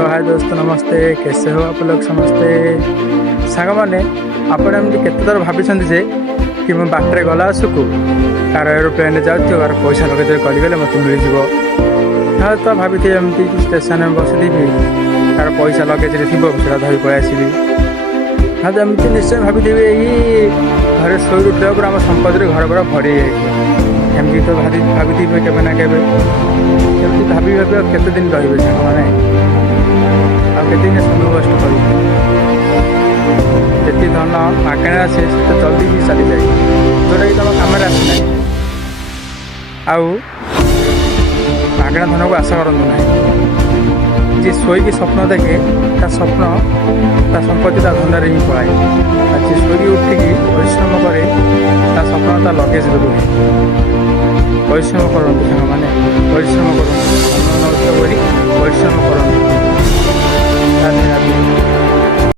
Hello hi दोस्तों नमस्ते। कैसे हो आप लोग समस्ते सांग मैंने आपण एमती केते थर भाभी जे कि मैं बाटर गला आसकू कार एरोप्लेन जाऊँ कार पैसा लगे कहीगले मत मिल जाए तो भाभी एमती स्टेशन में बसदी कार पैसा लगेज थी धरी पलि आसबि हाँ तो एमती निश्चय भाभी यही घरे शोई उठा पूरा आम संपत्ति घर पूरा भरी एमती तो भाभी केवे ना केवे एमती भाभी भाभी केते दिन रे सांग मैंने दिन समय कष्ट कर धन मागणे आसे तो जल्दी भी चली जाए जोटा कि तुम कम आसना आगणा धन को आशा करूँ ना जी शोक स्वप्न देखे ता स्वप्न ता संपत्ति ता धन ही पलाए जी शोक उठिकी परिश्रम करे ता स्वप्न ता लगेज रुहे परिश्रम करूँ सांग मैंने परिश्रम करूँ परिश्रम करूँ